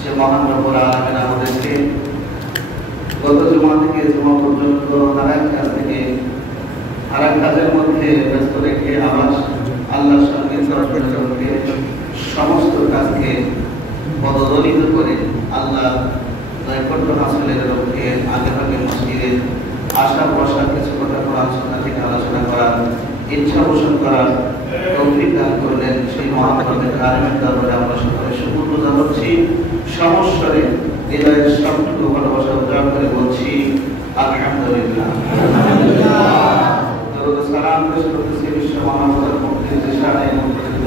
যে মহান রব্বুল আলামিন আমাদেরকে গত জুমা থেকে জুমা পর্যন্ত নারায়ণ কাজ থেকে আরেক কাজের মধ্যে ব্যস্ত রেখে আবার আল্লাহর সঙ্গে সরাসরি সমস্ত কাজকে বদদলিত করে আল্লাহ নৈকট্য হাসিলের লক্ষ্যে আগে মসজিদে আশা বসার কিছু কথা কোরআন সুন্নাহ থেকে আলোচনা করার ইচ্ছা পোষণ করার তৌফিক দান করলেন। সেই মহান রবের কারিমের দরবারে আমরা সকলে শুকর গুজার হচ্ছি। সমস্যারে হৃদয়ের সবটুকু ভালোবাসা উদ্ধার করে বলছি আলহামদুলিল্লাহ। দরুদ সালাম পেশ করতেছি বিশ্ব মানবতার মুক্তির দিশায় মুক্তিযুদ্ধ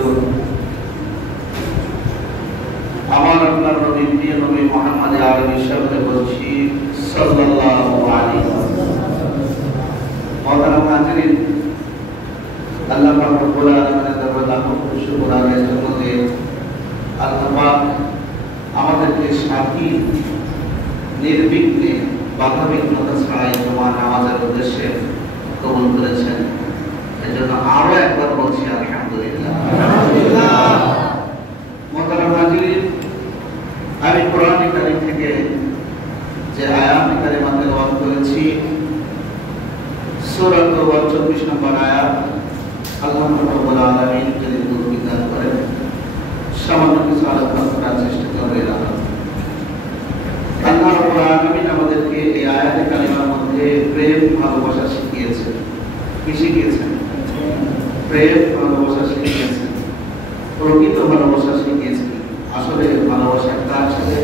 আমার আপনার নবী প্রিয় নবী মুহাম্মদ আরবি শব্দে বলছি সাল্লাল্লাহু আলাইহি ওয়াসাল্লাম। মহতারাম হাজিরিন, আল্লাহ পাক রব্বুল আলামিনের দরবারে লাখো কোটি শুকর আদায় করতে যে আল্লাহ পাক আমাদেরকে সাথী নির্বিঘ্নে বাধাবিঘ্নতা ছাড়াই জমা নামাজের উদ্দেশ্যে কবুল করেছেন। এজন্য আরো একবার বলছি আলহামদুলিল্লাহ। মহতারাম হাজিরিন, আমি কোরআন কারীম থেকে যে আয়াত কারিমা তেলাওয়াত করেছি সূরা তাওবা 24 নম্বর আয়াত। আল্লাহ রাব্বুল আলামিন যদি তৌফিক দান করেন সামান্য কিছু আলোচনা করার চেষ্টা করবে। আল্লাহ রাব্বুল আলামিন আমাদেরকে এই আয়াতে কারিমার মধ্যে প্রেম ভালোবাসা শিখিয়েছেন। কি শিখিয়েছেন? প্রেম ভালোবাসা শিখিয়েছেন, প্রকৃত ভালোবাসা শিখিয়েছেন। আসলে ভালোবাসা কার সাথে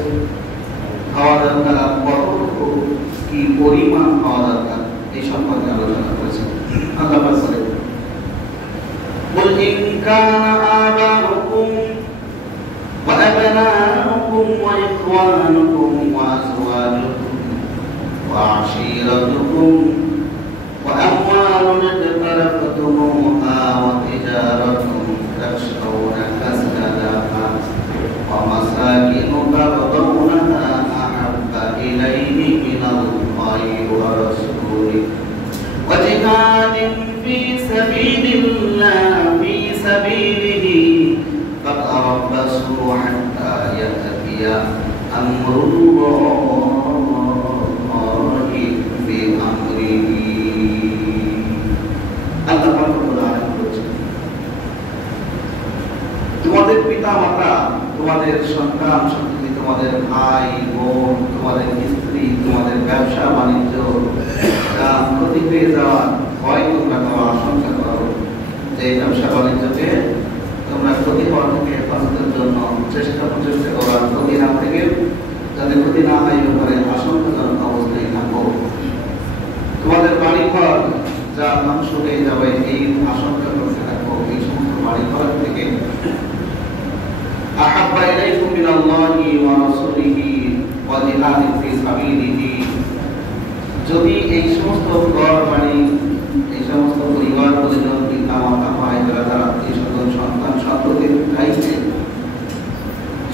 হওয়া দরকার, কতটুকু কি পরিমাণ হওয়া দরকার, এই সম্পর্কে আলোচনা করেছেন। আল্লাহ পাক বলেন, قل إن كان آباؤكم وأبناؤكم وإخوانكم وأزواجكم وعشيرتكم وأموال اقترفتموها وتجارة تخشون كسادها ومساكن ترضونها أحب إليه من الله ورسوله وجهاد في سبيل الله في سبيله فتربصوا حتى يأتي أمر الله بأمره। আল্লাহ পাক রব্বুল আলামিন বলেছেন, তোমাদের পিতা মাতা, তোমাদের সন্তান সন্ততি, তোমাদের ভাই বোন, তোমাদের স্ত্রী, তোমাদের ব্যবসা বাণিজ্য ক্ষতি পেয়ে যাওয়ার ভয় তোমরা করো, আশঙ্কা করো যে ব্যবসা বাণিজ্যকে তোমরা ক্ষতি হওয়া থেকে হেফাজতের জন্য চেষ্টা করো, ক্ষতি না থেকে যাতে ক্ষতি না হয় ব্যাপারে আশঙ্কাজনক অবস্থায় থাকো। তোমাদের বাড়ি ঘর যা ধ্বংস হয়ে যাবে এই আশঙ্কা করতে থাকো। এই সমস্ত বাড়ি ঘর থেকে আহাব্বা ইলাইকুম মিনাল্লাহি ওয়া রাসূলিহি ওয়া জিহাদিন ফি সাবিলিহি। যদি এই সমস্ত ঘর বাড়ি, এই সমস্ত পরিবার পরিজন, পিতা মাতা ভাই যারা এই সকল সন্তান সন্ততির দায়িত্বে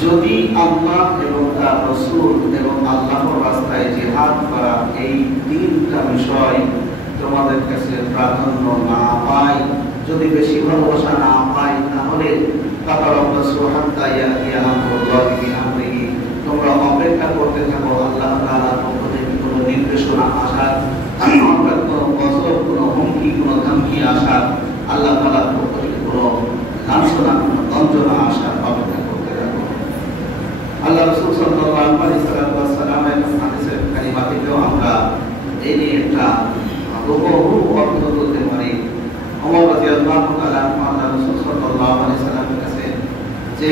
যদি আল্লাহ এবং তার রাসূল এবং আল্লাহর রাস্তায় জিহাদ করা এই তিনটা বিষয় তোমাদের কাছে প্রাধান্য না পায়, যদি বেশি ভালোবাসা না পায়, তাহলে তোমরা অপেক্ষা করতে থাকো আল্লাহ তাআলার পক্ষ থেকে কোনো নির্দেশনা আসার, অর্থাৎ কোনো গজব, কোনো হুমকি, কোনো ধমকি আসার, আল্লাহ তাআলার পক্ষ থেকে কোনো লাঞ্ছনা, কোনো গঞ্জনা আসার অপেক্ষা করতে থাকো। আল্লাহ রাসূল সাল্লাল্লাহু আলাইহি ওয়াসাল্লামের হাদিসের কারিমা থেকেও আমরা এই নিয়ে একটা বহু অর্থ বলতে পারি। ওমর রাদিয়াল্লাহু তাআলা আল্লাহ রাসূল সাল্লাল্লাহু আলাইহি ওয়াসাল্লামের কাছে যে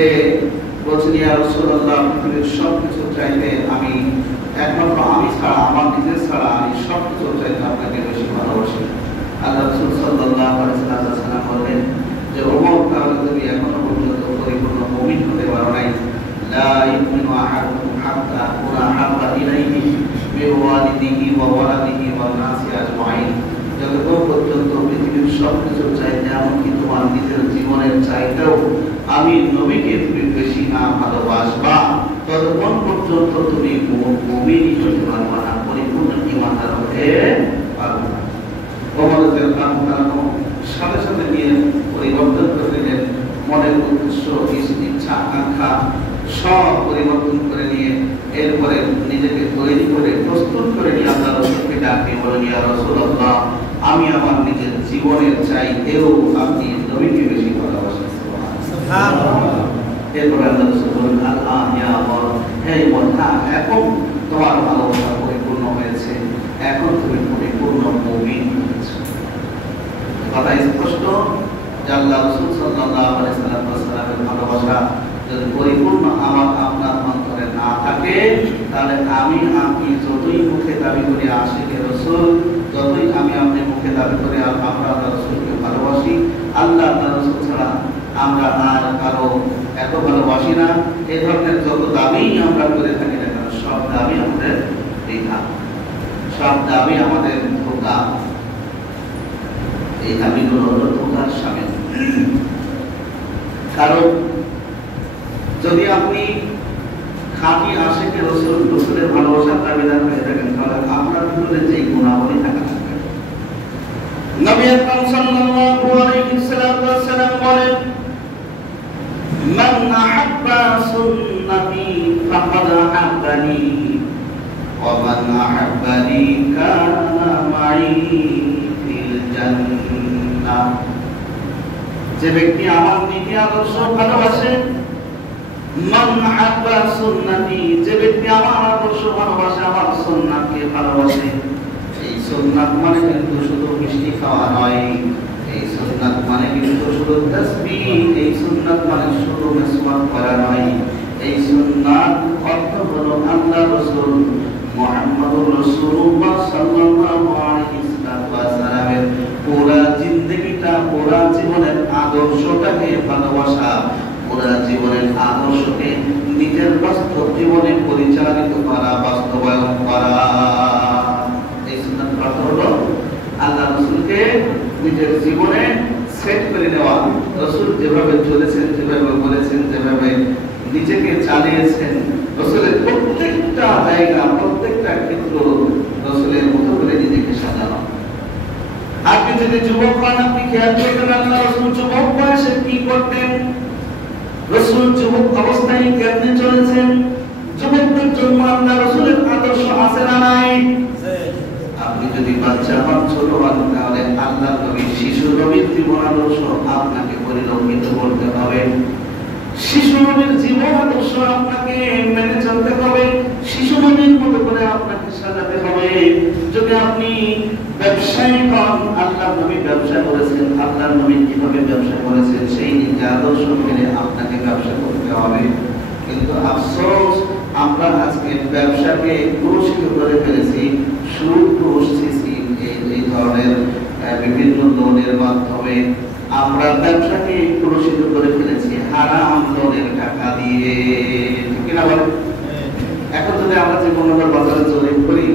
বলছেন, ইয়া রাসূলুল্লাহ, পৃথিবীর সবকিছু চাইতে আমি একমাত্র আমি ছাড়া, আমার নিজের ছাড়া আমি সবকিছু চাইতে আপনাকে বেশি ভালোবাসি। আল্লাহ রাসূল সাল্লাল্লাহু আলাইহি ওয়াসাল্লাম বললেন যে ওমর, তাহলে তুমি এখনো পর্যন্ত পরিপূর্ণ মুমিন হতে পারো নাই। লা ইউমিনু আহাদুকুম হাত্তা আকুনা আহাব্বা ইলাইহি মিন ওয়ালিদিহি ওয়া ওয়ালাদিহি ওয়ান নাসি আজমাইন। যতক্ষণ পর্যন্ত পৃথিবীর সবকিছু চাইতে, এমনকি তোমার নিজের জীবনের চাইতেও আমি নবীকে তুমি বেশি না ভালোবাসবা, ততক্ষণ পর্যন্ত তুমি মুমিন হতে পারবা না, পরিপূর্ণ ঈমানদার হতে পারবে না। ওমর রাদিয়াল্লাহু তাআলা সাথে সাথে নিয়ে পরিবর্তন করে দিলেন মনের উদ্দেশ্য, আকাঙ্ক্ষা সব পরিবর্তন করে নিয়ে এরপরে নিজেকে তৈরি করে প্রস্তুত করে নিয়ে আল্লাহ রাসূলকে ডাকে, বলেন ইয়া রাসূলুল্লাহ, আমি আমার নিজের জীবনের চাইতেও আপনি নবীকে বেশি ভালোবাসেন। সুবহানাল্লাহ। এরপরে আল্লাহ রাসূল বলেন আল-আন ইয়া আল্লাহ, হে বন্ধা, এখন তোমার ভালোবাসা পরিপূর্ণ হয়েছে, এখন তুমি পরিপূর্ণ মুমিন হয়েছো। কথা স্পষ্ট যে আল্লাহ রাসূল সাল্লাল্লাহু আলাইহি ওয়াসাল্লামের ভালোবাসা যদি পরিপূর্ণ আমার আপনার অন্তরে না থাকে, তাহলে আমি আপনি যতই মুখে দাবি করি আশিকে রাসূল, যতই আমি আপনি মুখে দাবি করি আমরা আল্লাহ রাসূলকে ভালোবাসি, আল্লাহ রাসূল ছাড়া আমরা আর কারো এত ভালোবাসি না, এই ধরনের যত দাবি আমরা করে থাকি না কেন, সব দাবি আমাদের বৃথা, সব দাবি আমাদের ধোঁকা। এই দাবিগুলো হলো ধোঁকার শামিল। কারণ যদি আপনি খাঁটি আশিকে রাসূল, রাসূলের ভালোবাসার দাবিদার হয়ে থাকেন, তাহলে আপনার ভিতরে যে গুণাবলী থাকা লাগবে। নবী আকরাম সাল্লাল্লাহু আলাইহি ওয়াসাল্লাম বলেন, মান আহাব্বা সুন্নতি ফাকাদ আহাব্বানি ওয়া মান আহাব্বানি কানা মাই ফিল জান্নাহ। যে ব্যক্তি আমার নীতি আদর্শ ভালোবাসে, মান আহাব্বা সুন্নতি, যে ব্যক্তি আমার আদর্শ ভালোবাসে, আমার সুন্নাতকে ভালোবাসে। এই সুন্নাত মানে কিন্তু শুধু মিষ্টি খাওয়া নয়, এই সুন্নাত মানে কিন্তু শুধু তাসবিহ, এই সুন্নাত মানে শুধু মিসওয়াক করা নয়, এই সুন্নাত অর্থ হলো আল্লাহ রাসূল মুহাম্মদুর রাসূলুল্লাহ সাল্লাল্লাহু আলাইহি ওয়াসাল্লামের পুরা জিন্দেগিটা, পুরা জীবনের আদর্শটাকে ভালোবাসা, পুরা জীবনের আদর্শকে নিজের বাস্তব জীবনে পরিচালিত করা, বাস্তবায়ন করা। এই সুন্নাতের অর্থ হলো আল্লাহ রাসূলকে নিজের জীবনে সেট করে নেওয়া। রাসূল যেভাবে চলেছেন, যেভাবে বলেছেন, যেভাবে নিজেকে চালিয়েছেন, রাসূলের প্রত্যেকটা জায়গা, প্রত্যেকটা ক্ষেত্র রাসূলের মতো করে নিজেকে সাজানো। আপনি যদি যুবক হন, আপনি খেয়াল করবেন আল্লাহ রাসূল যুবক বয়সে কি করতেন, রাসূল যুবক অবস্থায় কেমনে চলেছেন, যুবকদের জন্য আল্লাহ রাসূলের আদর্শ আছে না নাই? আপনি যদি বাচ্চা হন, ছোট হন, তাহলে আল্লাহ নবীর, শিশু নবীর জীবন আদর্শ আপনাকে পরিলক্ষিত করতে হবে। শিশু নবীর জীবন আদর্শ আপনাকে মেনে চলতে হবে, শিশু নবীর মতো করে আপনাকে সাজাতে হবে। যদি আপনি ব্যবসায়ী হন, আল্লাহ নবী ব্যবসা করেছেন, আল্লাহ নবী কিভাবে ব্যবসা করেছেন সেই নীতি আদর্শ মেনে আপনাকে ব্যবসা করতে হবে। কিন্তু আফসোস, আমরা আজকে ব্যবসাকে পুরস্কৃত করে ফেলেছি, সুদ, ঘুষ, এই ধরনের বিভিন্ন লোনের মাধ্যমে আমরা ব্যবসাকে পুরস্কৃত করে ফেলেছি হারাম লোনের টাকা দিয়ে, ঠিক না বলেন? এখন যদি আমরা যে কোনো বাজারে জরিপ করি,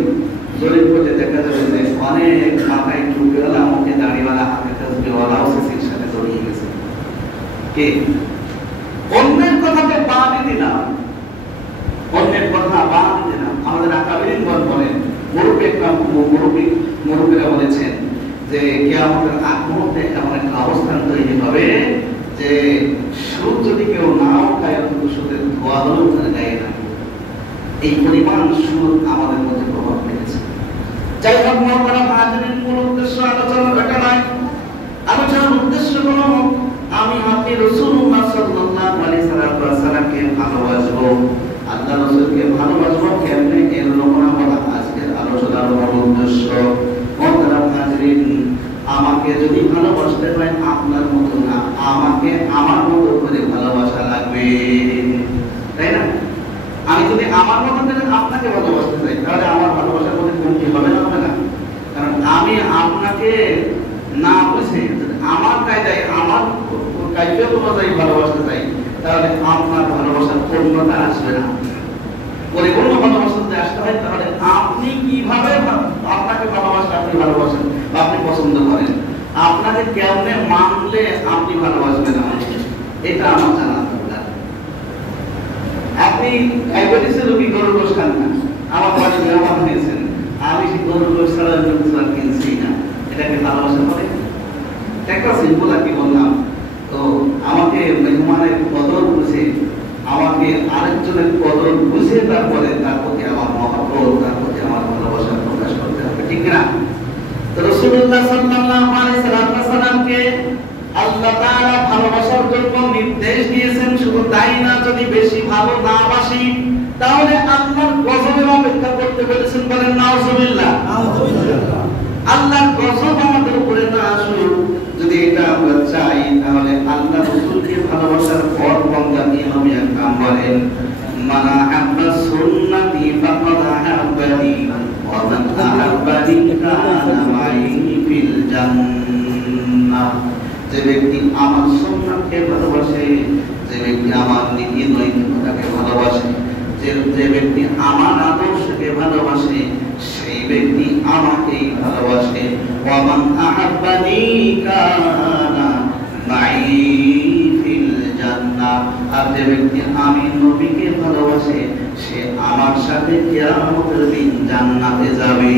জরিপ করলে দেখা যাবে যে অনেক মাথায় টুপিওয়ালা, মুখে দাড়িওয়ালা, হাতে তাসবিহওয়ালাও সিসির সাথে জড়িয়ে গেছে। কে? অন্যের কথাকে বাদই দিলাম, অন্যের কথা বাদই দিলাম। আমাদের আকাবিরিনগণ বলেন, মুরব্বীরা বলেছেন যে কিয়ামতের আগ মুহূর্তে এমন একটা অবস্থান তৈরি হবে যে সুদ যদি কেউ নাও খায়, অন্তত সুদের ধোয়া হলেও ওখানে গায়ে না। এই পরিমাণ সুদ আমাদের মধ্যে প্রভাব ফেলেছে। যাই হোক, মহতারাম হাজিরিন, মূল উদ্দেশ্য আলোচনার এটা নয়। আলোচনার উদ্দেশ্য হলো আমি আপনি রাসূলুল্লাহ সাল্লাল্লাহু আলাইহি ওয়াসাল্লামকে ভালোবাসবো, আল্লাহ রাসূলকে ভালোবাসবো কেমনে, এর নমুনা বলা আজকের আলোচনার মূল উদ্দেশ্য। মহতারাম হাজিরিন, আমাকে যদি ভালোবাসতে হয় আপনার মতো না, আমাকে আমার মতো করে ভালোবাসা লাগবে, তাই না? আমি যদি আমার মতো করে আপনাকে ভালোবাসতে চাই, তাহলে আমার ভালোবাসার মধ্যে কমতি হবে না, হবে না? কারণ আমি আপনাকে না বুঝে আমার কায়দায়, আমার কায়দায় অনুযায়ী ভালোবাসতে চাই, তাহলে আপনার ভালোবাসার পূর্ণতা আসবে না। পরিপূর্ণ ভালোবাসা যদি আসতে হয়, তাহলে আপনি কিভাবে আপনাকে ভালোবাসেন, আপনি ভালোবাসেন বা আপনি পছন্দ করেন, আপনাকে কেমনে মানলে আপনি ভালোবাসবেন, এটা আমার জানা দরকার। আপনি ডায়াবেটিসের রোগী, গরুর গোশত খান না, আমার বাড়ি মেহমান দিয়েছেন, আমি সেই গরুর গোশত ছাড়া কিনছি না, এটাকে ভালোবাসা বলে? একটা সিম্পল আর কি বললাম। তো আমাকে মেহমানের কদর বুঝে আমি আরেকজনের কদর বুঝে তারপরে তার প্রতি আমার মহব্বত, তার প্রতি আমার ভালোবাসা প্রকাশ করতে হবে, ঠিক না? তো রাসূলুল্লাহ সাল্লাল্লাহু আলাইহি সাল্লামকে আল্লাহ তাআলা ভালোবাসার জন্য নির্দেশ দিয়েছেন। শুধু তাই না, যদি বেশি ভালো না বাসি তাহলে আল্লাহর গজবের অপেক্ষা করতে বলেছেন। বলেন নাউজুবিল্লাহ। আল্লাহর গজব আমাদের উপরে না আসুক, যদি এটা আমরা চাই তাহলে আল্লাহ রাসূলকে ভালোবাসার পর বান্দা কি হবে? কাম বলেন মানা আব্বা সুন্নতি ফাকাদ আহাব্বানি ওয়া মান আহাব্বানি কানা মাই ফিল জান্নাহ। যে ব্যক্তি আমার সুন্নাতকে ভালোবাসে, যে ব্যক্তি আমার নীতি নৈতিকতাকে ভালোবাসে, যে ব্যক্তি আমার আদর্শকে ভালোবাসে, সেই ব্যক্তি আমাকেই ভালোবাসে। ওয়া মান আহাব্বানি কানা মাই ফিল জান্নাহ। আর যে ব্যক্তি আমি নবীকে ভালোবাসে, সে আমার সাথে কিয়ামতের দিন জান্নাতে যাবে।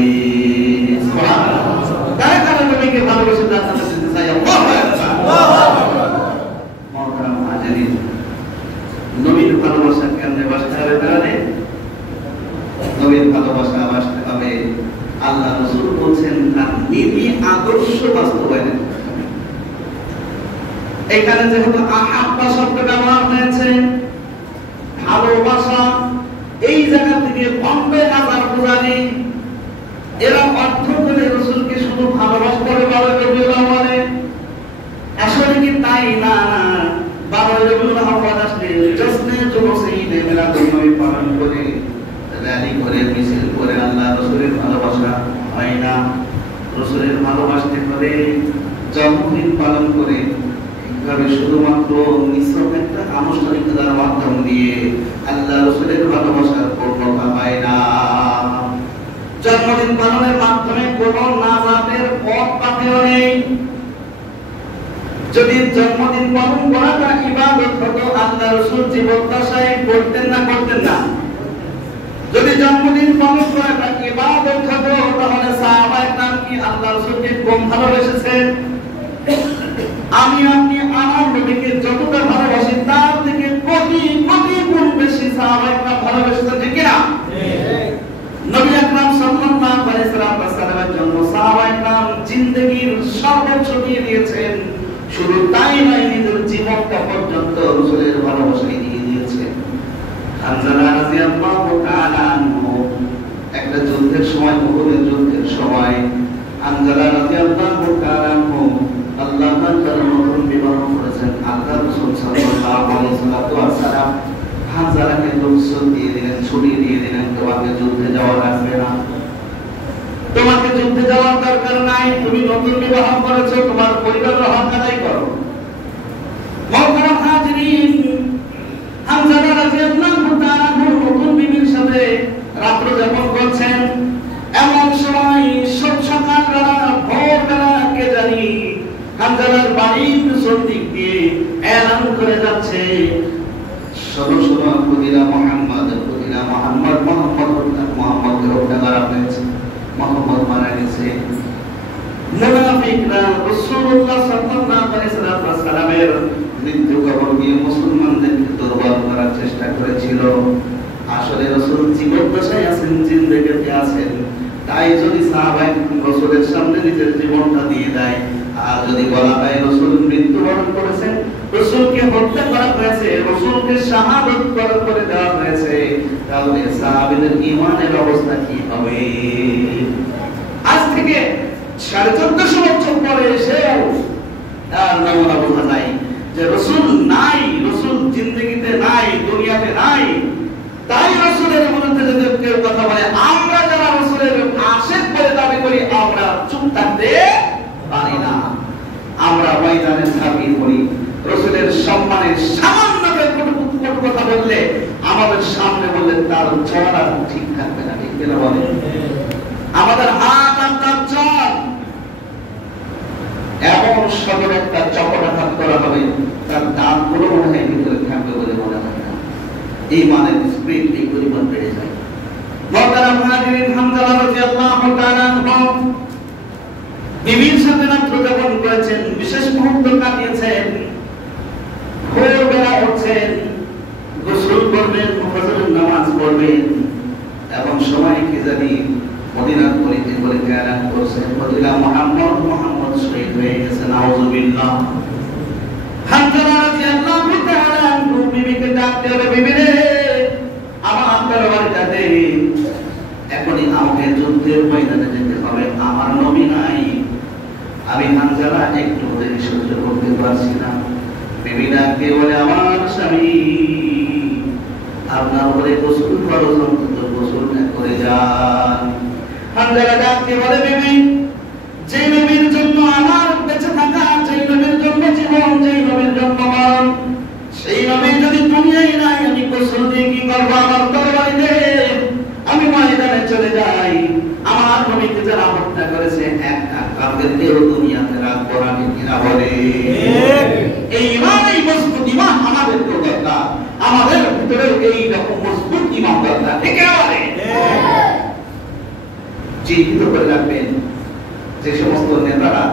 সুবহানাল্লাহ। কারা কারা নবীকে ভালোবাসে জান্নাতে যেতে চায়? আল্লাহু আকবার। মুহতারাম হাজিরিন, নবীর ভালোবাসা কেমনে বাসতে হবে? তাহলে নবীর ভালোবাসা বাসতে হবে আল্লাহ রাসূল বলছেন তার নীতি আদর্শ বাস্তবায়ন। এখানে যেহেতু আহাব্বা শব্দ ব্যবহার হয়েছে, ভালোবাসা, এই জায়গা থেকে বম্বে আজার বুঝানি, এরা অর্থ করে রাসূলকে শুধু ভালোবাসতে হবে বলে আসলে কি তাই না? পালন করে র্যালি করে মিছিল করে আল্লাহ রাসূলের ভালোবাসা হয় না। রাসূলের ভালোবাসতে হলে জন্মদিন পালন করে এইভাবে শুধুমাত্র নিছক একটা আনুষ্ঠানিকতার মাধ্যম দিয়ে আল্লাহ রাসূলের ভালোবাসার পূর্ণতা হয় না। জন্মদিন পালনের মাধ্যমে কোনো নাজাতের পথ পাতেও নেই। যদি জন্মদিন পালন করাটা ইবাদত হতো, আল্লাহ রাসূল জীবদ্দশায় করতেন না? করতেন না। যদি জন্মদিন পালন করাটা ইবাদত হতো, তাহলে সাহাবায়ে কেরাম কি আল্লাহ রাসূলকে কম ভালোবেসেছেন? আমি আপনি আমার নবীকে যতটা ভালোবাসি তার থেকে কোটি কোটি গুণ বেশি সাহাবায়ে কেরাম ভালোবেসেছেন, ঠিক না? নবী আকরাম সাল্লাল্লাহু আলাইহি ওয়াসাল্লামের জন্য সাহাবায়ে কেরাম জিন্দেগীর সর্বোচ্চ দিয়ে দিয়েছেন। শুধু তাই নয়, নিজের জীবনটা পর্যন্ত রাসূলের ভালোবাসায় দিয়ে দিয়েছেন। হানজালা রাদিয়াল্লাহু তাআলা আনহু একটা যুদ্ধের সময়, উহুদের যুদ্ধের সময়, হানজালা রাদিয়াল্লাহু তাআলা আনহু আল্লাহ তাআলার নতুন বিবাহ করেছেন। আল্লাহ রাসূল সাল্লাল্লাহু আলাইহি ওয়াসাল্লাম হানজালাকে রুখসত দিয়ে দিলেন, ছুটি দিয়ে দিলেন, তোমাকে যুদ্ধে যাওয়া লাগবে না, তোমাকে যুদ্ধে যাওয়ার দরকার নাই, তুমি নতুন বিবাহ করেছো, তোমার পরিবারের হক আদায় করো। মুহতারাম হাজিরিন, হানজালা রাদিয়াল্লাহু তাআলা নতুন বিবির সাথে রাত্র যাপন করছেন। এমন সময় সকালবেলা, ভোরবেলা কে জানি হানজালার বাড়ির পিছন দিক দিয়ে এলান করে যাচ্ছে, শোনো শোনো, খুদিরা মুহাম্মদ, খুদিরা মুহাম্মদ, মুহাম্মদের হত্যা করা হয়েছে, মুহাম্মদ মারা গেছে। মুনাফিকরা রাসূলুল্লাহ সাল্লাল্লাহু আলাইহি ওয়াসাল্লামের মৃত্যু খবর দিয়ে মুসলমানদেরকে দুর্বল করার চেষ্টা করেছিল। আসলে রাসূল জীবদ্দশায় আছেন, জিন্দেগিতে আছেন। তাই যদি সাহাবায়ে রাসূলের সামনে নিজের জীবনটা দিয়ে দেয়, আর যদি বলা হয় রাসূল মৃত্যুবরণ করেছেন, রাসূলকে হত্যা করা হয়েছে, রাসূলকে শাহাদাত করে দেওয়া হয়েছে, তাহলে সাহাবীদের ঈমানের অবস্থা কি হবে? আজ থেকে 1450 বছর পরে এসেও তার নমুনা বোঝা যায় যে রাসূল নাই, রাসূল জিন্দেগিতে নাই, দুনিয়াতে নাই। তাই রাসূলের বিরুদ্ধে যদি কেউ কথা বলে, আমরা যারা রাসূলের আশিক বলে দাবি করি, আমরা চুপ থাকতে পারি না। আমরা ময়দানে ঝাঁপিয়ে পড়ি। রাসূলের সম্মানে সামান্য কটু কথা বললে, আমাদের সামনে বললে তার চড়া ঠিক থাকবে না, ঠিক কিনা বলে? আমাদের হাত আর তার চড় এমন সদর একটা চপটাঘাত করা হবে, তার দাঁতগুলো মনে হয় ভিতরে থাকবে বলে মনে হয় না। এই মানের স্পিড এই পরিমাণ বেড়ে যায়। মুহতারাম হাজিরিন, হানজালা রাদিয়াল্লাহু তাআলা আনহু বিবির সাথে রাত্র যাপন করেছেন, বিশেষ মুহূর্ত কাটিয়েছেন। ভোরবেলা উঠছেন, গোসল করবেন, করবেন এবং সময় কি জানি মদিনার পরিতে বলিতে এলান করছেন বলিলা মুহাম্মদ শহীদ হয়ে গেছে নাউজুবিল্লাহ। হানজালা রাদিয়াল্লাহু তাআলা আনহু বিবিকে ডাকতে হবে, বিবি রে আমার তরবারিটা দে, এখনই আমাকে যুদ্ধের ময়দানে যেতে হবে, আমার নবী নাই, আমি হানজালা একটু দেরি সহ্য করতে পারছি না। বিবি ডাকতে বলে আমার স্বামী আপনার উপরে গোসল ফরজ, অন্তত গোসল করে যান। হানজালা ডাকতে বলে বিবি যে নবীর জন্য আমার বেঁচে থাকা, যে নবীর জন্য জীবন, যে নবীর জন্য মরণ, সেই নবী যদি দুনিয়ায় নাই আমি গোসল দিয়ে কি করবো? আমার তরবারি দে, আমি ময়দানে চলে যাই। আমার নবীকে যারা হত্যা করেছে একটা কাফেরকেও দুনিয়াতে রাখবো না, ঠিক কিনা বলে? এই ইমান, এই মজবুত ইমান আমাদের তো দরকার, আমাদের ভিতরে এই রকম মজবুত ইমান দরকার, ঠিক কিনা বলে? চিন্তিত করে রাখবেন যে সমস্ত নেতারা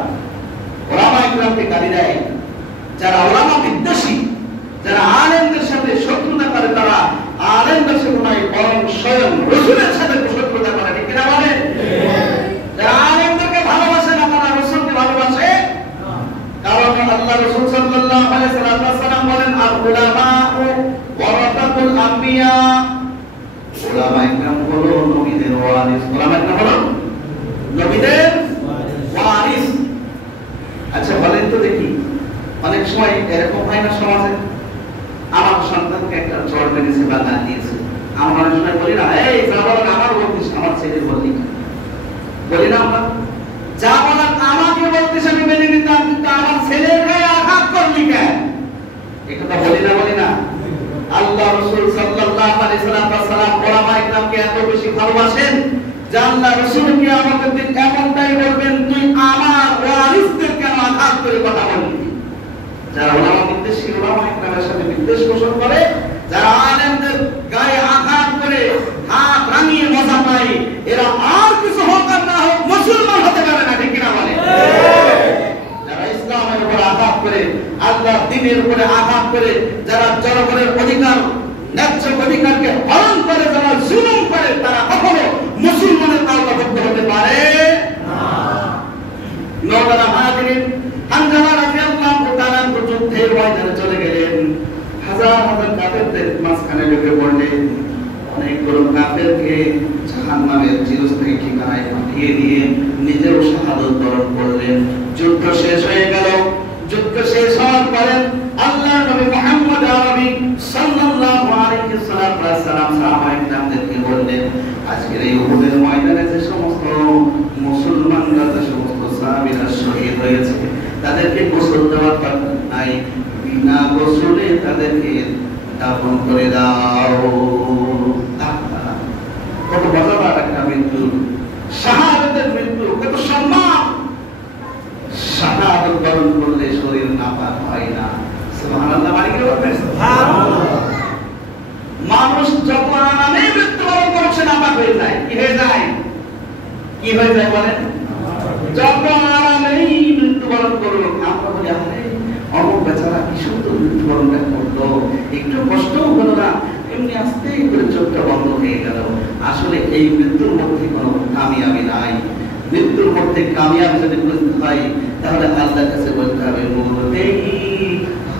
ওলামা ইকরামকে গালি দেয়, যারা ওলামা বিদ্বেষী, যারা আলেমদের সাথে শত্রুতা করে, তারা আলেমদের সাথে নয় বরং স্বয়ং রাসূলের সাথে শত্রুতা করে, ঠিক কিনা বলে? যারা আলেমদেরকে ভালোবাসে না তারা রাসূলকে ভালোবাসে না। কারণ আল্লাহ রাসূল সাল্লাল্লাহু আলাইহি ওয়াসাল্লাম বলেন আল উলামাউ ওয়ারাসাতুল আম্বিয়া, ওলামা ইকরাম হলো নবীদের ওয়ারিস। ওলামা ইকরাম হলো নবীদের ওয়ারিস। আচ্ছা বলেন তো দেখি, অনেক সময় এরকম হয় না সমাজে, আমার সন্তানকে একটা চড় মেরেছে বা গাল দিয়েছে, আমরা অনেক সময় বলি না এই যা বলার আমার বলতিস, আমার ছেলে বললি, বলি না আমরা? যা বলার আমাকে বলতিস আমি মেনে নিতাম, কিন্তু আমার ছেলের গায়ে আঘাত করলি কেন? এই কথা বলি না, বলি না? আল্লাহ রাসূল সাল্লাল্লাহু আলাইহি ওয়াসাল্লাম ওলামা ইকরামকে এত বেশি ভালোবাসেন যে আল্লাহ রাসূলকে আমাদের দিন এমনটাই বলবেন, তুই আমার ওয়ারিসদের কেন আঘাত করে কথা বললি? যারা ওলামা বিদ্বেষী, ওলামা ইকরামের সাথে বিদ্বেষ পোষণ করে, যারা আলেমদের গায়ে আঘাত করে হাত রাঙিয়ে মজা পায়, এরা আর কিছু হোক আর না হোক মুসলমান হতে পারে না, ঠিক কিনা বলে? যারা ইসলামের উপর আঘাত করে, আল্লাহর দ্বীনের উপরে আঘাত করে, যারা জনগণের অধিকার, ন্যায্য অধিকারকে হরণ করে, যারা জুলুম করে, তারা কখনো মুসলমানের আওতাভুক্ত হতে পারে না। নওগাঁ হাজিরিন, হানজালা রাদিয়াল্লাহু তাআলা যুদ্ধের ময়দানে চলে গেলেন, হাজার হাজার কাফেরদের মাঝখানে ঢুকে পড়লেন, অনেকগুলো কাফেরকে জাহান্নামের চিরস্থায়ী ঠিকানায় পাঠিয়ে দিয়ে নিজেও শাহাদাত বরণ করলেন। যুদ্ধ শেষ হয়ে গেল। যুদ্ধ শেষ হওয়ার পরে আল্লাহর নবী মুহাম্মদ আরবি সাল্লাল্লাহু আলাইহি ওয়াসাল্লাম সাহাবায়ে কেরামদেরকে বললেন, আজকের এই উহুদের ময়দানে যে সমস্ত মুসলমানরা, যে সমস্ত সাহাবীরা শহীদ হয়েছে, তাদেরকে গোসল দেওয়ার দরকার নাই, বিনা গোসলে তাদেরকে দাফন করে দাও। কত মজাদার একটা মৃত্যু, শাহাদাতের মৃত্যু, কত সম্মান! শাহাদাত বরণ করলে শরীর নাপাক হয় না। সুবহানাল্লাহ, মানে কি বলবেন? সুবহানাল্লাহ। মানুষ যত আরামে মৃত্যুবরণ করছে নাপাক হয়ে যায়, কি হয়ে যায়? কি হয়ে যায় বলেন? যত আরামেই মৃত্যুবরণ করলো, আমরা বলি আরে অমুক বেচারা কি সুন্দর মৃত্যুবরণটা করলো, একটু কষ্টও হলো না, এমনি আস্তে করে চোখটা বন্ধ হয়ে গেল। আসলে এই মৃত্যুর মধ্যে কোনো কামিয়াবি নাই। মৃত্যুর মধ্যে কামিয়াবি যদি বুঝতে হয় তাহলে আল্লাহর কাছে বলতে হবে, মরতেই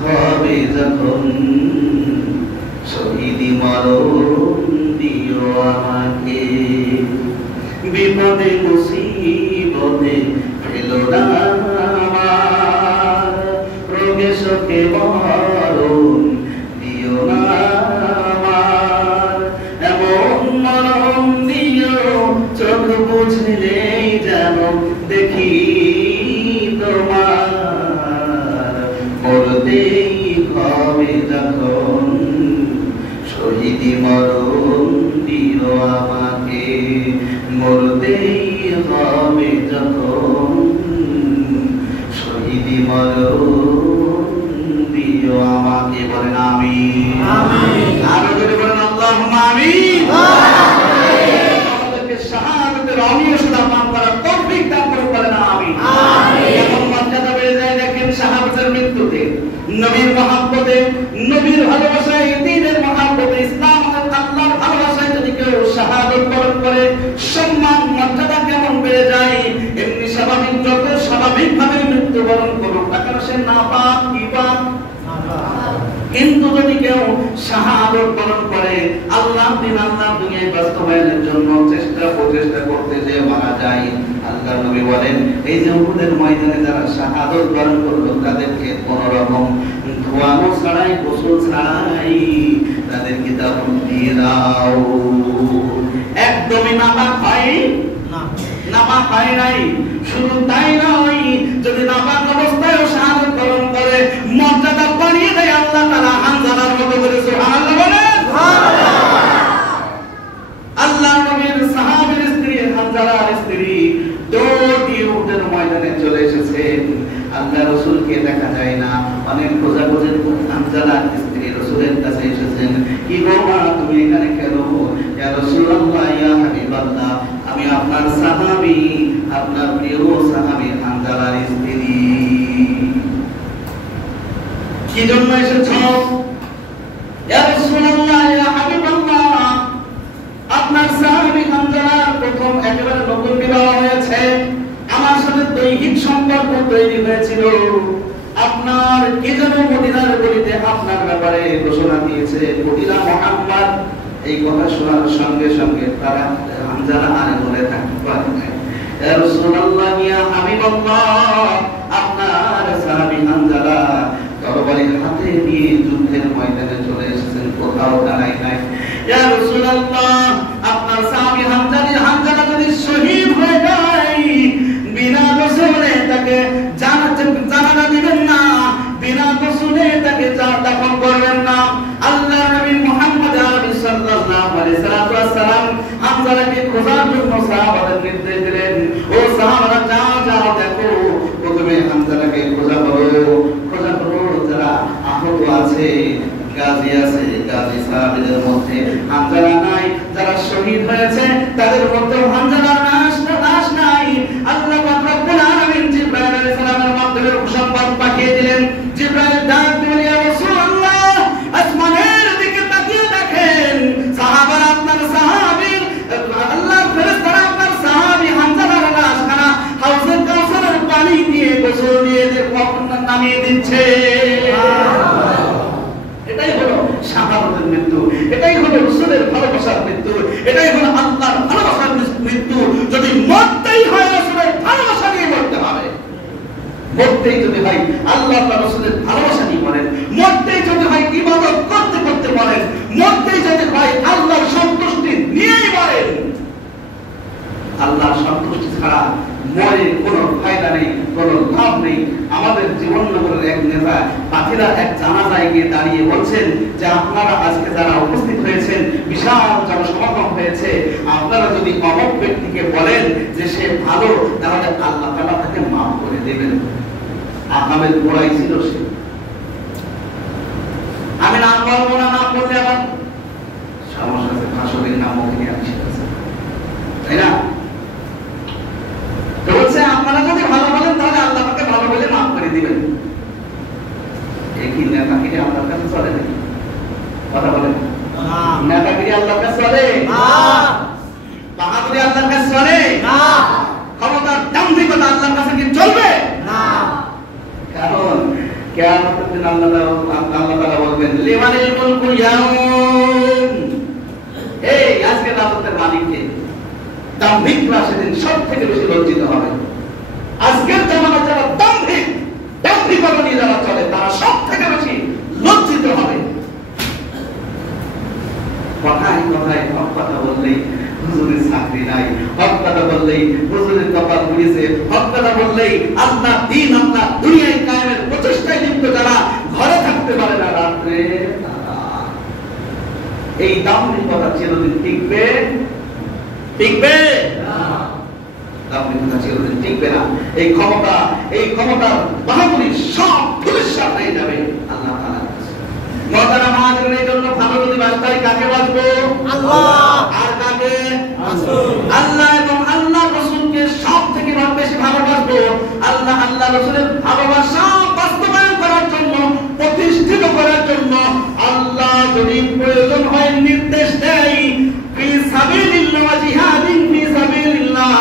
হবে যখন শহীদি মরণ দিও আমাকে, বিপদে মুসিবতে ফেলো না আমার, রোগে শোকে মরণ দিও না আমার, এমন মরণ দিও চোখ বুঝলেই যেন দেখি তোমার, মরতেই হবে যখন শহীদি মরণ দিও আমাকে, মরতেই হবে যখন শহীদি মরণ দিও আমাকে। বলেন আমিন। আরো জোরে বলেন আল্লাহুম্মা আমিন। আমাদেরকে শাহাদাতের অমীয়তা পান করার তৌফিক দান করুন, বলেন আমিন। এখন মর্যাদা বেড়ে যায় দেখেন শাহাদাতের মৃত্যুতে, নবীর মহব্বতে, নবীর ভালোবাসায়, দ্বীনের মহব্বতে, ইসলাম আল্লাহর ভালোবাসায় যদি কেউ শাহাদাত বরণ করে, আল্লাহর দিন আল্লাহর দুনিয়ায় বাস্তবায়নের জন্য প্রচেষ্টা করতে যে মারা যায়, আল্লাহর নবী বলেন এই যে উহুদের ময়দানে যারা শাহাদাত বরণ করলো তাদেরকে কোন রকম ধোয়ানো ছাড়াই, গোসল ছাড়াই তাদেরকে দাফন দিয়ে দাও। একদমই নাপাক হয় না, নাপাক হয় নাই। শুধু তাই নয়, যদি নাপাক অবস্থায়ও শাহাদাত বরণ করে মর্যাদা বাড়িয়ে দেয় আল্লাহ তাআলা হানজালার মতো করে। সুবহানাল্লাহ বলেন। আল্লাহ নবীর সাহাবীর স্ত্রী হানজালার স্ত্রী দৌড় দিয়ে উহুদের ময়দানে চলে এসেছেন। আল্লাহ রাসূলকে দেখা যায় না, অনেক খোঁজাখুঁজির পর হানজালার স্ত্রী রাসূলের কাছে এসেছেন। কি গো মা, তুমি এখানে কেন? ইয়া রাসূলুল্লাহ, ইয়া হাবিবাল্লাহ, আমি আপনার সাহাবী, আপনার প্রিয় সাহাবী হানজালার স্ত্রী। কি জন্য এসেছো? ইয়া রাসূলুল্লাহ, ইয়া হাবিবাল্লাহ, আপনার সাহাবী হানজালার প্রথম একেবারে নতুন বিবাহ হয়েছে, আমার সাথে দৈহিক সম্পর্ক তৈরি হয়েছিল। আপনার কি যেন মদিনার গলিতে আপনার ব্যাপারে ঘোষণা দিয়েছে মদিনা মুহাম্মদ। এই কথা শোনার সঙ্গে সঙ্গে তারা হানজালা আর বলে থাকতে পারে না, ইয়া রাসূলুল্লাহ, ইয়া হাবিবাল্লাহ, আপনার সাহাবী হানজালা তরবারির হাতে নিয়ে যুদ্ধের ময়দানে চলে এসেছেন, কোথাও দাঁড়ায় নাই। ইয়া রাসূলুল্লাহ, আপনার সাহাবী হানজালা যদি শহীদ হয়ে যায়, বিনা গোসলে তাকে জানাজা দিবেন না, বিনা গোসলে তাকে দাফন করবেন না। আল্লাহ নবী মুহাম্মদ আরবি সাল্লাল্লাহু আলাইহি সাল্লাম হানজালাকে খোঁজার জন্য সাহাবাদের নির্দেশ দিলেন, ও সাহাবারা যাও দেখো, প্রথমে হানজালাকে খোঁজা করো, যারা আহত আছে, গাজী আছে, গাজী সাহাবীদের মধ্যে হানজালা নাই, যারা শহীদ হয়েছে তাদের মধ্যে হানজালার নাশ নাই। আল্লাহ পাক রব্বুল আলামিন জিবরাইল আলাইহিস সালামের মাধ্যমে সংবাদ পাঠিয়ে দিলেন। জিবরাইল ডাক দিলেন, ইয়া রাসূলুল্লাহ, আসমানের দিকে তাকিয়ে দেখেন, সাহাবারা আপনার সাহাবী, আল্লাহর ফেরেশতারা আপনার সাহাবী হানজালার লাশখানা হাউজে কাউসারের পানি দিয়ে গোসল দিয়ে নামিয়ে দিচ্ছে। এটাই হলো শাহাদাতের মৃত্যু, এটাই হলো রাসূলের ভালোবাসার মৃত্যু, এটাই হলো আল্লাহর ভালোবাসার মৃত্যু। যদি মরতেই হয় রাসূলের ভালোবাসা নিয়ে মরতে হবে, মরতেই যদি হয় আল্লাহ তাআলা রাসূলের ভালোবাসা নিয়ে মরেন, মরতেই যদি হয় ইবাদত করতে করতে মরেন, মরতেই যদি হয় আল্লাহর সন্তুষ্টি নিয়েই মরেন। আল্লাহর সন্তুষ্টি ছাড়া মরে কোনো ফায়দা নেই, কোনো লাভ নেই। আমাদের জীবননগরের এক নেতা পাথিরা এক জানাজায় গিয়ে দাঁড়িয়ে বলছেন যে আপনারা আজকে যারা উপস্থিত হয়েছেন, বিশাল জনসমাগম হয়েছে, আপনারা যদি অমুক ব্যক্তিকে বলেন যে সে ভালো, তাহলে আল্লাহ তাআলা তাকে মাফ করে দেবেন। আহমেদ বড়াই ছিল সে, আমি নাম বলবো না, নাম বললে আবার সমস্যা আছে, ভাষণের নাম মুখে আসছে, তাই না? বলছে আপনারা যদি ভালো বলেন তাহলে আল্লাহ তাকে ভালো বলে মাফ করে দিবেন। একই নেতাগিরি আল্লাহর কাছে চলে নাকি? কথা বলেন, নেতাগিরি আল্লাহর কাছে চলে না, বাহাদুরি আল্লাহর কাছে চলে না, ক্ষমতার দাম্ভিকতা আল্লাহর কাছে কি চলবে না? কারণ কিয়ামতের দিন আল্লাহ তাআলা বলবেন, লিমানিল মুলকু ইয়াউম, এই আজকে রাতের মালিক কে? দাম্ভিকরা সেদিন সব থেকে বেশি লজ্জিত হবে। আজকের জামানায় যারা দাম্ভিকতা নিয়ে যারা চলে তারা সব থেকে বেশি লজ্জিত হবে। কথায় কথায় হক কথা বললেই হুজুরের চাকরি নাই, হক কথা বললেই হুজুরের কপাল পুড়িয়েছে, হক কথা বললেই আল্লাহ দ্বীন, আল্লাহ দুনিয়ায় কায়েমের প্রচেষ্টায় লিপ্ত যারা ঘরে থাকতে পারে না রাত্রে, এই দাম্ভিকতা চিরদিন টিকবে? টিকবে না, দাম্ভিকতা চিরদিন টিকবে না। এই ক্ষমতার বাহাদুরি সব ধূলিসাৎ হয়ে যাবে আল্লাহ তাআলার কাছে। মর্যাদা মাহাজের এই জন্য ভালো যদি বাঁচতে কাকে বাঁচবো? আল্লাহ। আর কাকে? রাসূল। আল্লাহ এবং আল্লাহ রাসূলকে সব থেকে বেশি ভালোবাসবো। আল্লাহ রাসূলের ভালোবাসা বাস্তবায়ন করার জন্য, প্রতিষ্ঠিত করার জন্য আল্লাহ যদি প্রয়োজন হয় নির্দেশ দেয়, ফি সাবিলিল্লাহ ওয়া জিহাদিন ফি সাবিলিল্লাহ,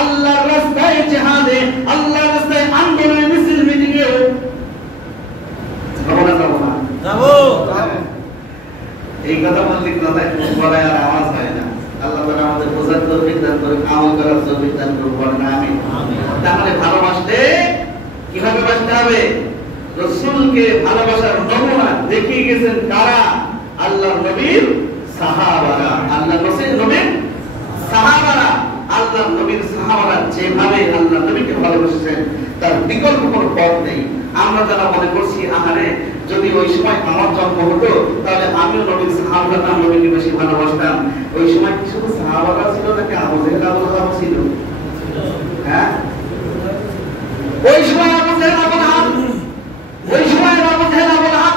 আল্লাহর রাস্তায় জিহাদে, আল্লাহর রাস্তায় আন্দোলনে, মিছিল মিটিংয়ে যাব না? যাব। এই কথা বললে কথায় বলায় আর আওয়াজ হয় না। আল্লাহ তাআলা আমাদের বোঝার তৌফিক দান করুন, আমল করার তৌফিক দান করুন, বলেন আমিন। তাহলে ভালোবাসতে কিভাবে বাসতে হবে? রাসূলকে ভালোবাসার নমুনা দেখিয়ে গেছেন কারা? আল্লাহর নবীর সাহাবারা। আল্লাহর নবীর সাহাবারা, আল্লাহর নবীর সাহাবারা যেভাবে আল্লাহর নবীকে ভালোবাসেছেন তার বিকল্প কোনো পথ নেই। আমরা যারা মনে করছি আহারে যদি ওই সময় আমার জন্ম হতো তাহলে আমিও নবীর সাহাবারা নবীকে বেশি ভালোবাসতাম, ওই সময় কি শুধু সাহাবারা ছিল নাকি আবু জেহেল আবু লাহাব ছিল? হ্যাঁ, ওই সময় আবু জেহেল আবু লাহাব, ওই সময় আবু জেহেল আবু লাহাব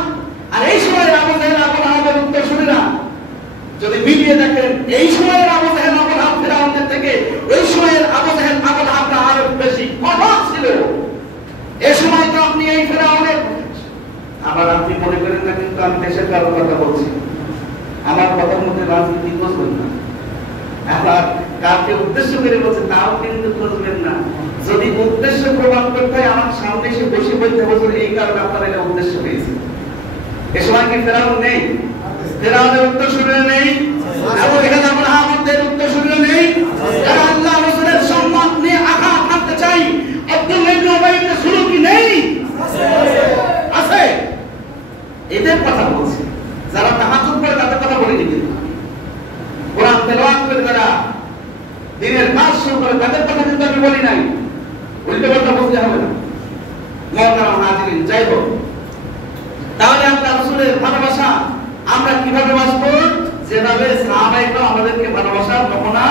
আর এই সময় আবু জেহেল আবু লাহাবের উত্তরসূরিরা যদি মিলিয়ে দেখেন, এই সময়ের আবু জেহেল আবু লাহাব ফিরআউনের থেকে ওই সময়ের আবু জেহেল আবু লাহাবরা আরো বেশি কঠোর ছিল। এই সময় তো আপনি এই ফিরআউনের, আবার আপনি মনে করেন না কিন্তু আমি দেশের কারো কথা বলছি, আমার কথার মধ্যে রাজনীতি বুঝবেন না, আবার কাকে উদ্দেশ্য করে বলছে তাও কিন্তু বুঝবেন না। যদি উদ্দেশ্য প্রমাণ করতে হয় আমার সামনে এসে বসে বলতে বছর এই কারণে আপনার এটা উদ্দেশ্য হয়েছে। এ সময় কি ফেরাউন নেই? ফেরাউনের উত্তরসূরিরা নেই? আবু জেহেল আবু লাহাবের উত্তরসূরিরা নেই? যারা আল্লাহ রাসূলের সম্মান নিয়ে আঘাত হানতে চাই, আব্দুল্লাহ ইবনে উবাই ইবনে সুলুল কি নেই? আছে। এদের কথা বলছি, যারা তাহাজ্জুদ পড়ে তাদের কথা বলিনি, কিন্তু কোরআন তেলাওয়াত করে যারা দিনের কাজ শুরু করে তাদের কথা কিন্তু আমি বলি নাই। উল্টো কথা বলতে হবে না। মুহতারাম হাজিরিন, যাই হোক, তাহলে আল্লাহ রাসূলের ভালোবাসা আমরা কিভাবে বাসবো? যেভাবে সাহাবায়ে কেরাম আমাদেরকে ভালোবাসার নমুনা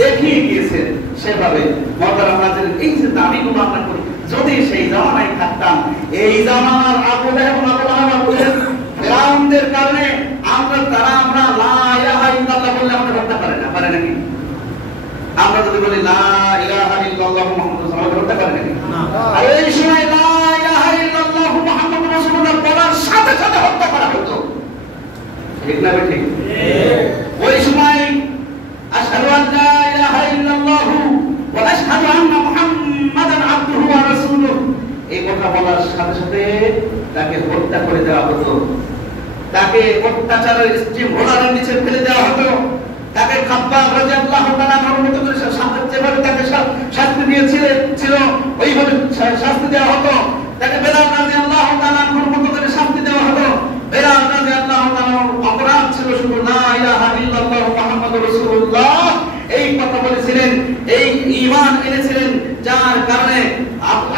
দেখিয়ে গিয়েছেন সেভাবে। মুহতারাম হাজিরিন, এই যে দাবিগুলো আমরা করি, যদি সেই জামানায় থাকতাম, এই জামানার আবু লাহাব আবু লাহাব ফিরআউনদের কারণে আমরা লা ইলাহা ইল্লাল্লাহ বললে আমাদের হত্যা করে না, পারে নাকি? আমরা যদি বলি লা ইলাহা ইল্লাল্লাহু মুহাম্মাদুর রাসূলুল্লাহ হত্যা করে নাকি? আর এই সময় লা ইলাহা ইল্লাল্লাহু মুহাম্মাদুর রাসূলুল্লাহ বলার সাথে সাথে হত্যা করা হতো, ঠিক না? ঠিক। ওই সময় আশহাদু আন লা ইলাহা ইল্লাল্লাহু ওয়া আশহাদু আন্না মুহাম্মাদান আবদুহু ওয়া রাসূলুহু, এই কথা বলার সাথে সাথে তাকে হত্যা করে দেওয়া হতো, তাকে অত্যাচারের স্টিম রোলারের নিচে ফেলে দেওয়া হতো, তাকে খাব্বাব রাদিয়াল্লাহু তাআলা অনুমতি করে যেভাবে তাকে শাস্তি দিয়েছিল ওইভাবে শাস্তি দেওয়া হতো, তাকে বেলাল রাদিয়াল্লাহু তাআলা অনুমতি করে শাস্তি দেওয়া হতো। বেলাল রাদিয়াল্লাহু তাআলা অপরাধ ছিল শুধু লা ইলাহা ইল্লাল্লাহু মুহাম্মাদুর রাসূলুল্লাহ এই কথা বলেছিলেন, এই ঈমান এনেছিলেন, যার কারণে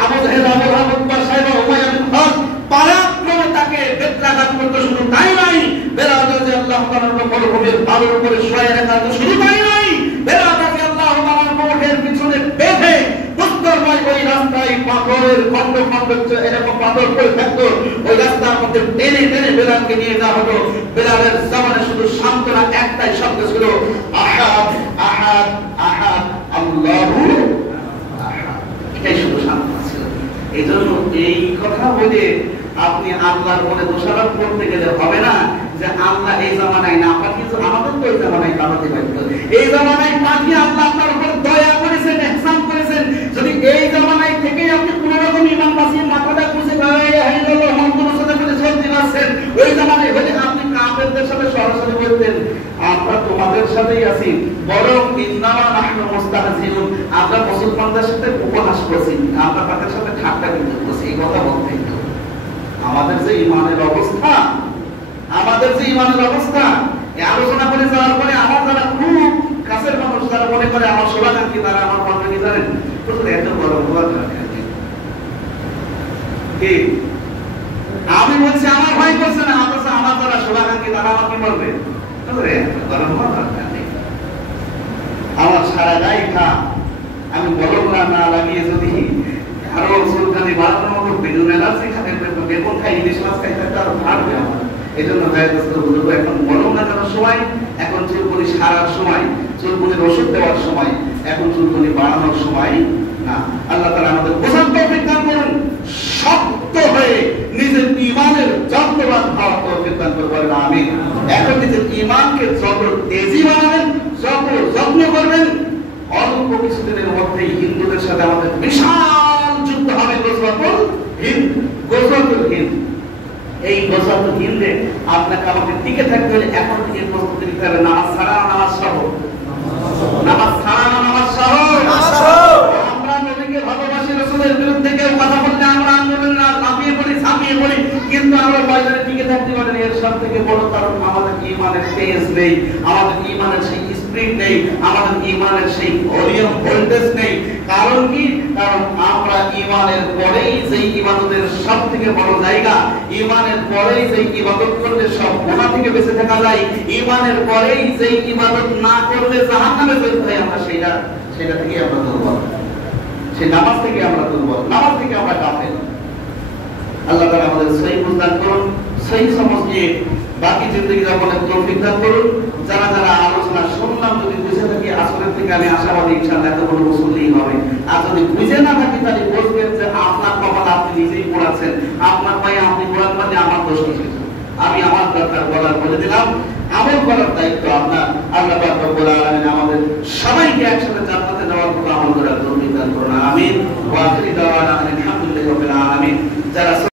আবু জেহেল আবু লাহাব উতবা সাইবা উমাইয়া বিন খালদ পরাক্রমে তাকে বেত্রাঘাত করতে শুধু তাই নয়, বেলাল রাদিয়াল্লাহু তাআলার মরুভূমির বালুর উপরে শুয়ে রাখা শুধু তাই নয়, বেলাল রাদিয়াল্লাহু তাআলার কোমরের পিছনে বেঁধে উত্তরময় ওই রাস্তায় পাথরের খন্ড খন্ড এরকম পাথর পড়ে থাকতো, ওই রাস্তার মধ্যে টেনে টেনে বেলালকে নিয়ে যাওয়া হতো। বেলালের জবানে শুধু সান্ত্বনা একটাই শব্দ ছিল, আহাদ আহাদ আহাদ আল্লাহু আহাদ, এটাই শুধু সান্ত্বনা ছিল। এই জন্য এই কথা বলে আপনি আল্লাহর বলে দোষারোপ করতে গেলে হবে না যে আল্লাহ এই জামানায় না পাঠিয়েছে, আমাদের তো এই জামানায় পাঠাতে পারতো, এই জামানায় পাঠিয়ে আল্লাহ আপনার উপর দয়া করেছেন, ইহসান করেছেন। যদি এই জামানায় থেকে আপনি কোন রকম ঈমান বাঁচিয়ে মাথাটা খুঁজে মুহাম্মদুর সাথে বলে চলতে পারছেন, ওই জামানায় হলে আপনি কাফেরদের সাথে সরাসরি বলতেন আমরা তোমাদের সাথেই আছি, বরং ইন্নামা নাহনু মুস্তাহজিউন, আমরা মুসলমানদের সাথে উপহাস করছি, আমরা তাদের সাথে ঠাট্টা করছি, এই কথা বলতেন। আমাদের যে ঈমানের অবস্থা, আমাদের যে ঈমানের অবস্থা, এই আলোচনা করে যাওয়ার পরে আমার যারা খুব কাছের মানুষ যারা মনে করে আমার শুভাকাঙ্ক্ষী, তারা আমার মনে কি জানেন, এত বড় ভয় কি আমি বলছি আমার ভয় করছে না, আমার যারা শুভাকাঙ্ক্ষী তারা আমাকে বলবে আমার সারা গায়ে খা, আমি বলব না লাগিয়ে যদি আরো সুলতানি বাড়ানোর মতো বেলুন এলার্জি খাতে বেগুন খাই, ইলিশ মাছ খাই, তাহলে আরো ভাড়বে আমার। এই জন্য এখন বলব না কেন সময়, এখন চুলকুনি সারার সময়, চুলকুনির ওষুধ দেওয়ার সময়, এখন চুলকুনি বাড়ানোর সময় না। আল্লাহ তাআলা আমাদের বোঝার তৌফিক দান করুন, শক্ত হয়ে নিজের ঈমানের যত্নবান হওয়ার তৌফিক দান করুন, আমিন। এখন নিজের ঈমানকে যত তেজি বানাবেন, যত যত্ন করবেন, অল্প কিছুদিনের মধ্যেই হিন্দুদের সাথে আমাদের বিশাল যুদ্ধ হবে, গজওয়াতুল হিন্দ। গজওয়াতুল হিন্দ এই বছর দিনে আপনাকে আমাকে টিকে থাকতে হলে এখন থেকে প্রস্তুতি নিতে হবে। নামাজ ছাড়া নামাজ সহ, নামাজ ছাড়া নামাজ সহ। আমরা নবীকে ভালোবাসি, রাসূলের বিরুদ্ধে কেউ কথা বললে আমরা আন্দোলন লাফিয়ে পড়ি, ঝাঁপিয়ে পড়ি, কিন্তু আমরা ময়দানে টিকে থাকতে পারি না। এর সব থেকে বড় কারণ আমাদের ঈমানের তেজ নেই, আমাদের ঈমানের সেই স্পিরিট নেই, আমাদের ঈমানের সেই ভলিউম ভোল্টেজ নেই। কারণ কি? কারণ আমরা ঈমানের পরেই যেই ইবাদতের সব থেকে বড় জায়গা, ঈমানের পরেই যেই ইবাদত করলে সব গুনাহ থেকে বেঁচে থাকা যায়, ঈমানের পরেই যেই ইবাদত না করলে জাহান্নামে যেতে হয়, আমরা সেটা থেকে আমরা দুর্বল, সেই নামাজ থেকে আমরা দুর্বল, নামাজ থেকে আমরা কাফের। আল্লাহ তাআলা আমাদের সহিহ বুঝদান করুন, সহিহ সমঝ নিয়ে বাকি জিন্দেগি যাপনের তৌফিক দান করুন। যারা যারা আলোচনা শুনলাম যদি বুঝে থাকি, আসলের থেকে আমি আশাবাদী ইনশাআল্লাহ এত বড় মুসল্লিই হবে। আর যদি বুঝে না থাকি তাহলে বুঝবেন যে আপনার কপাল আপনি নিজেই পড়াচ্ছেন, আপনার পায়ে আপনি পড়ান, মানে আমার দোষ কিছু। আমি আমার দরকার বলার বলে দিলাম, আমল করার দায়িত্ব আপনার। আল্লাহ পাক রব্বুল আলামিন আমাদের সবাইকে একসাথে জান্নাতে যাওয়ার মতো আমল করার তৌফিক দান করুন। আমিন। ওয়া আখিরু দাওয়ানা আলহামদুলিল্লাহি রাব্বিল আলামিন। যারা